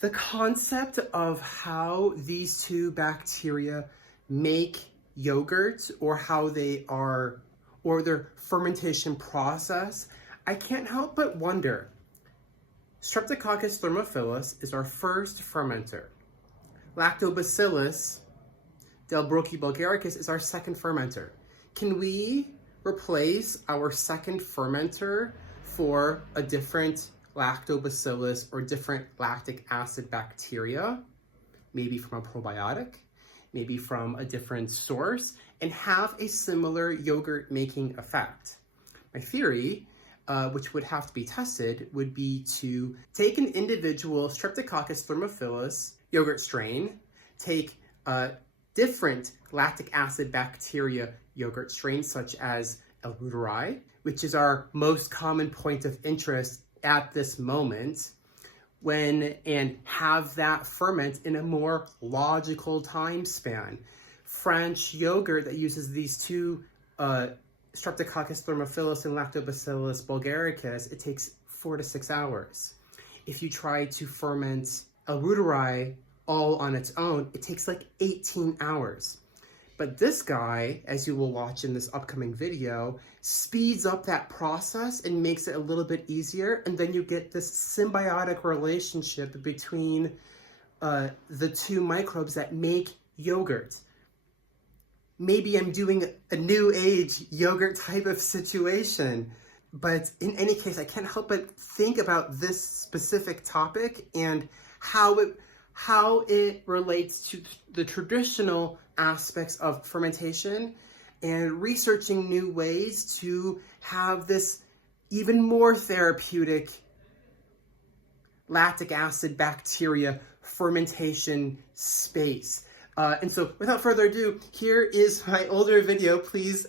The concept of how these two bacteria make yogurt or how they are, or their fermentation process, I can't help but wonder. Streptococcus thermophilus is our first fermenter. Lactobacillus delbrueckii bulgaricus is our second fermenter. Can we replace our second fermenter for a different lactobacillus or different lactic acid bacteria, maybe from a probiotic, maybe from a different source, and have a similar yogurt making effect? My theory, which would have to be tested, would be to take an individual Streptococcus thermophilus yogurt strain, take a different lactic acid bacteria yogurt strains such as L. reuteri, which is our most common point of interest at this moment, and have that ferment in a more logical time span. French yogurt that uses these two Streptococcus thermophilus and Lactobacillus bulgaricus, it takes 4 to 6 hours. If you try to ferment L. reuteri all on its own, it takes like 18 hours. But this guy, as you will watch in this upcoming video, speeds up that process and makes it a little bit easier. And then you get this symbiotic relationship between the two microbes that make yogurt. Maybe I'm doing a new age yogurt type of situation. But in any case, I can't help but think about this specific topic and how it relates to the traditional aspects of fermentation and researching new ways to have this even more therapeutic lactic acid bacteria fermentation space. And so without further ado, here is my older video. Please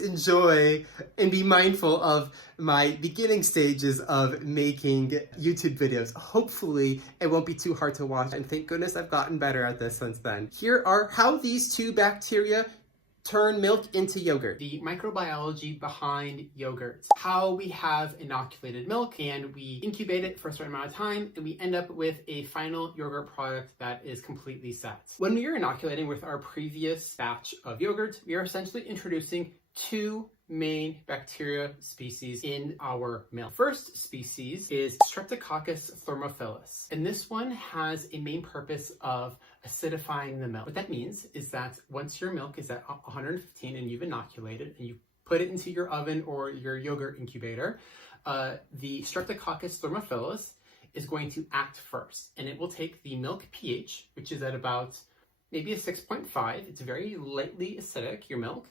enjoy and be mindful of my beginning stages of making YouTube videos. Hopefully it won't be too hard to watch, and thank goodness I've gotten better at this since then. Here are how these two bacteria turn milk into yogurt. The microbiology behind yogurt. How we have inoculated milk and we incubate it for a certain amount of time and we end up with a final yogurt product that is completely set. When we are inoculating with our previous batch of yogurt, we are essentially introducing two main bacteria species in our milk. First species is Streptococcus thermophilus, and this one has a main purpose of acidifying the milk. What that means is that once your milk is at 115 and you've inoculated and you put it into your oven or your yogurt incubator, the Streptococcus thermophilus is going to act first, and it will take the milk pH, which is at about maybe a 6.5. It's very lightly acidic, your milk,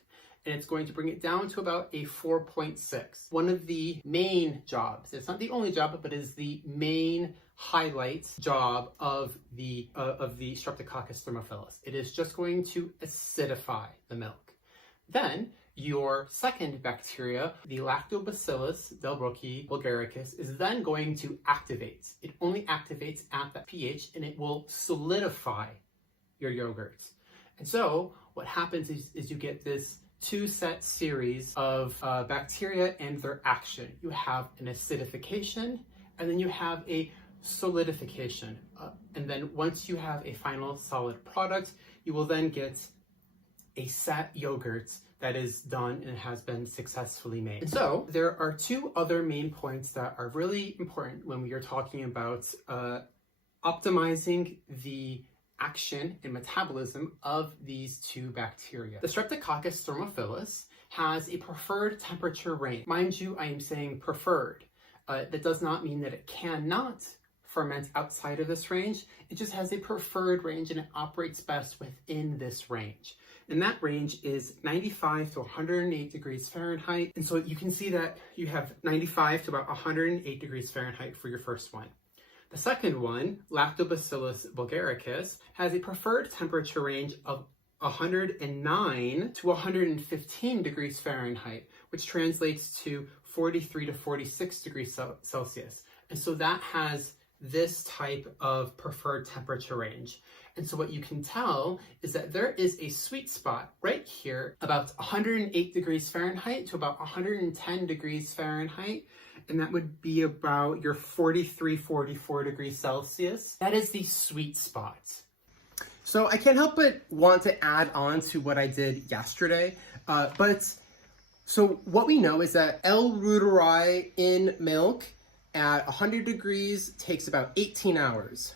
and it's going to bring it down to about a 4.6. One of the main jobs, it's not the only job, but is the main highlight job of the Streptococcus thermophilus. It is just going to acidify the milk. Then your second bacteria, the Lactobacillus delbrueckii bulgaricus, is then going to activate. It only activates at that pH, and it will solidify your yogurt. And so what happens is you get this two-set series of bacteria and their action. You have an acidification, and then you have a solidification. And then once you have a final solid product, you will then get a set yogurt that is done and has been successfully made. And so there are two other main points that are really important when we are talking about optimizing the action and metabolism of these two bacteria. The Streptococcus thermophilus has a preferred temperature range. Mind you, I am saying preferred. That does not mean that it cannot ferment outside of this range. It just has a preferred range and it operates best within this range. And that range is 95 to 108 degrees Fahrenheit. And so you can see that you have 95 to about 108 degrees Fahrenheit for your first one. The second one, Lactobacillus bulgaricus, has a preferred temperature range of 109 to 115 degrees Fahrenheit, which translates to 43 to 46 degrees Celsius. And so that has this type of preferred temperature range. And so what you can tell is that there is a sweet spot right here, about 108 degrees Fahrenheit to about 110 degrees Fahrenheit. And that would be about your 43, 44 degrees Celsius. That is the sweet spot. So I can't help but want to add on to what I did yesterday. So what we know is that L. reuteri in milk at 100 degrees takes about 18 hours.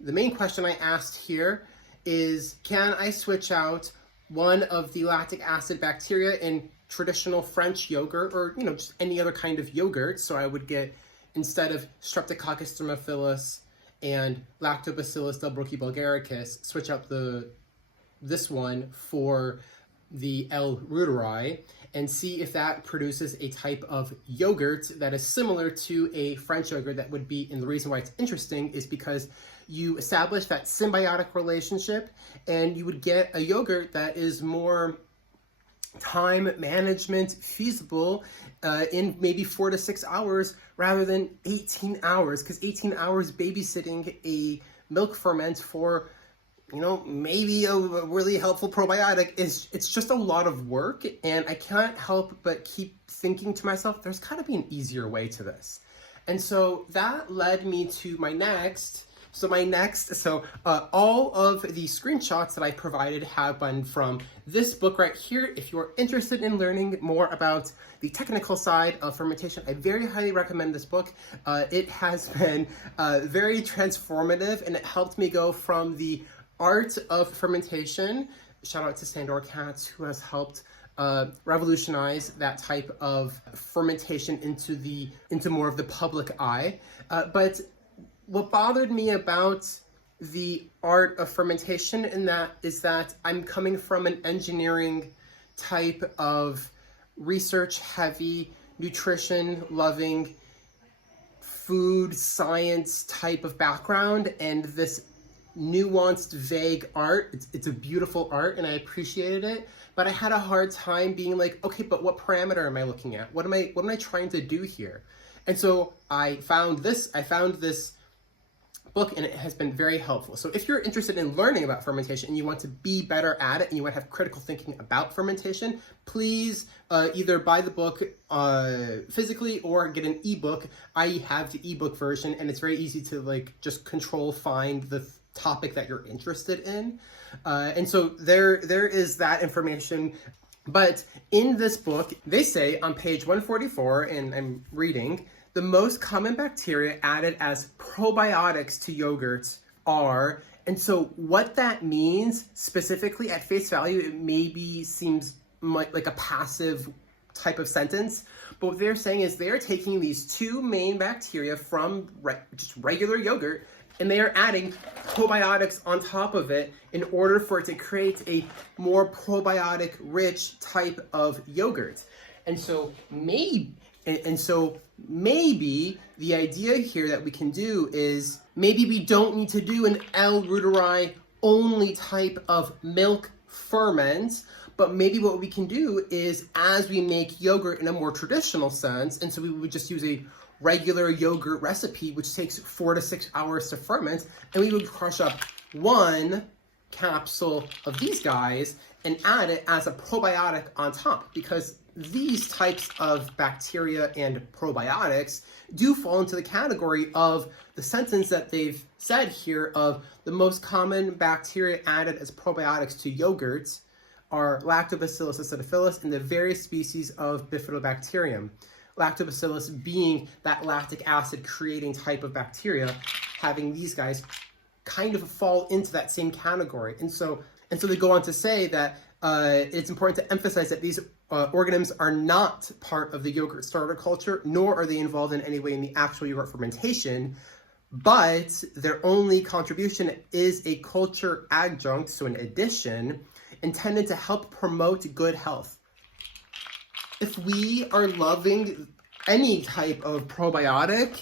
The main question I asked here is, can I switch out one of the lactic acid bacteria in traditional French yogurt, or just any other kind of yogurt? So I would get, instead of Streptococcus thermophilus and Lactobacillus delbrueckii bulgaricus, switch out this one for the L. reuteri and see if that produces a type of yogurt that is similar to a French yogurt that would be. And the reason why it's interesting is because you establish that symbiotic relationship and you would get a yogurt that is more time management feasible in maybe 4 to 6 hours rather than 18 hours, because 18 hours babysitting a milk ferment for maybe a really helpful probiotic it's just a lot of work. And I can't help but keep thinking to myself, there's got to be an easier way to this. And so that led me to my next. All of the screenshots that I provided have been from this book right here. If you're interested in learning more about the technical side of fermentation, I very highly recommend this book. It has been very transformative, and it helped me go from the art of fermentation. Shout out to Sandor Katz, who has helped revolutionize that type of fermentation into more of the public eye. But what bothered me about the art of fermentation is that I'm coming from an engineering type of research-heavy, nutrition-loving, food science type of background, and this nuanced, vague art. It's a beautiful art, and I appreciated it. But I had a hard time being like, okay, but what parameter am I looking at? What am I trying to do here? And so I found this book, and it has been very helpful. So if you're interested in learning about fermentation and you want to be better at it and you want to have critical thinking about fermentation, please either buy the book physically or get an ebook. I have the ebook version, and it's very easy to just find the topic that you're interested in. And so there is that information. But in this book, they say on page 144, and I'm reading, the most common bacteria added as probiotics to yogurts are, and so what that means specifically at face value, it maybe seems like a passive type of sentence, but what they're saying is they're taking these two main bacteria from just regular yogurt, and they are adding probiotics on top of it in order for it to create a more probiotic rich type of yogurt. And so maybe the idea here that we can do is, maybe we don't need to do an L. reuteri only type of milk ferment, but maybe what we can do is, as we make yogurt in a more traditional sense, and so we would just use a regular yogurt recipe, which takes 4 to 6 hours to ferment, and we would crush up one capsule of these guys and add it as a probiotic on top, because these types of bacteria and probiotics do fall into the category of the sentence that they've said here of the most common bacteria added as probiotics to yogurts are Lactobacillus acidophilus and the various species of Bifidobacterium. Lactobacillus being that lactic acid creating type of bacteria, having these guys kind of fall into that same category. And so they go on to say that it's important to emphasize that these organisms are not part of the yogurt starter culture, nor are they involved in any way in the actual yogurt fermentation, but their only contribution is a culture adjunct, so an addition, intended to help promote good health. If we are loving any type of probiotic,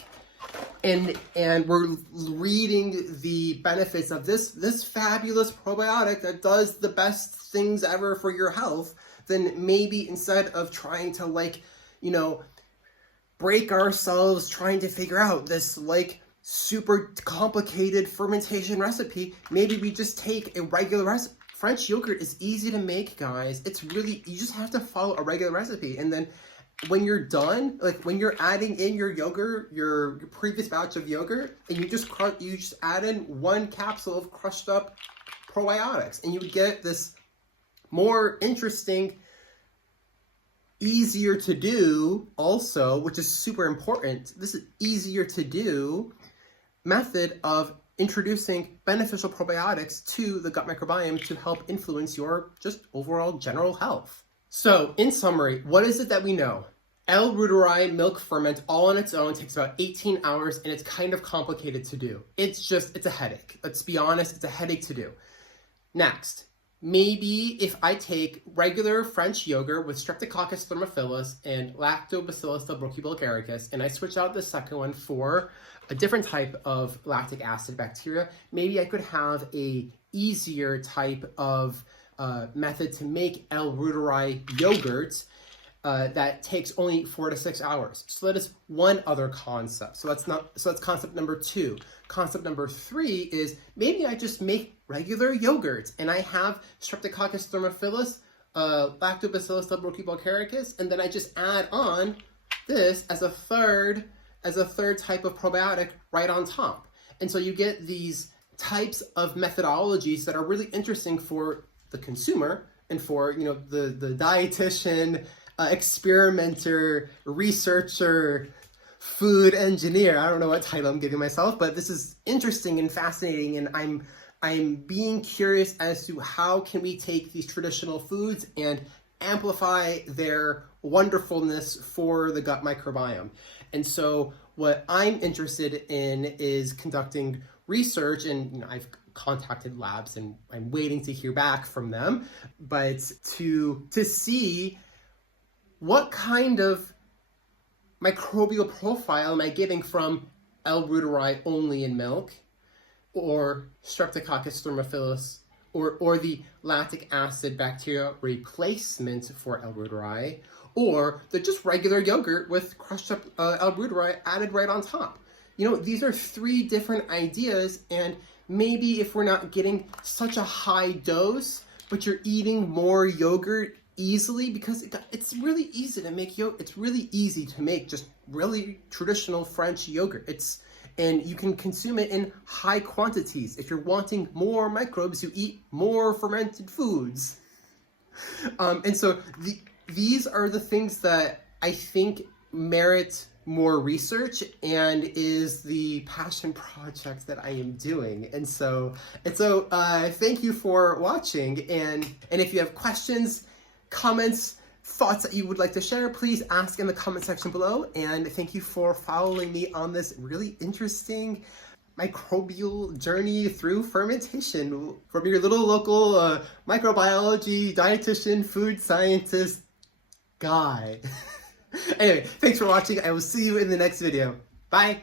and we're reading the benefits of this fabulous probiotic that does the best things ever for your health, then maybe instead of trying to break ourselves trying to figure out this super complicated fermentation recipe. Maybe we just take a regular recipe. French yogurt is easy to make, guys. It's really, you just have to follow a regular recipe. And then when you're done, like when you're adding in your yogurt, your previous batch of yogurt, and you just add in 1 capsule of crushed up probiotics, and you would get this more interesting, easier to do also, which is super important. This is easier to do method of introducing beneficial probiotics to the gut microbiome to help influence your just overall general health. So in summary, what is it that we know? L. reuteri milk ferment all on its own takes about 18 hours, and it's kind of complicated to do. It's a headache. Let's be honest, it's a headache to do. Next, maybe if I take regular French yogurt with Streptococcus thermophilus and Lactobacillus delbrueckii, and I switch out the second one for a different type of lactic acid bacteria, maybe I could have a easier type of method to make L. reuteri yogurt that takes only 4 to 6 hours. So that is one other concept. So that's concept number 2. Concept number 3 is maybe I just make regular yogurt and I have Streptococcus thermophilus, Lactobacillus delbrueckii, and then I just add on this as a third type of probiotic right on top. And so you get these types of methodologies that are really interesting for the consumer and for, you know, the dietitian, experimenter, researcher, food engineer. I don't know what title I'm giving myself, but this is interesting and fascinating, and I'm being curious as to how can we take these traditional foods and amplify their wonderfulness for the gut microbiome. And so what I'm interested in is conducting research, and you know, I've contacted labs and I'm waiting to hear back from them, but to see what kind of microbial profile am I getting from L. reuteri only in milk, or Streptococcus thermophilus, or the lactic acid bacteria replacement for L. reuteri, or the just regular yogurt with crushed up L. reuteri added right on top. You know, these are 3 different ideas, and maybe if we're not getting such a high dose, but you're eating more yogurt easily, because it's really easy to make yogurt. It's really easy to make just really traditional French yogurt. And you can consume it in high quantities. If you're wanting more microbes, you eat more fermented foods. And so these are the things that I think merit more research and is the passion project that I am doing. And so thank you for watching. And if you have questions, comments, thoughts that you would like to share, please ask in the comment section below. And thank you for following me on this really interesting microbial journey through fermentation from your little local microbiology, dietitian, food scientist guy. Anyway, thanks for watching. I will see you in the next video. Bye.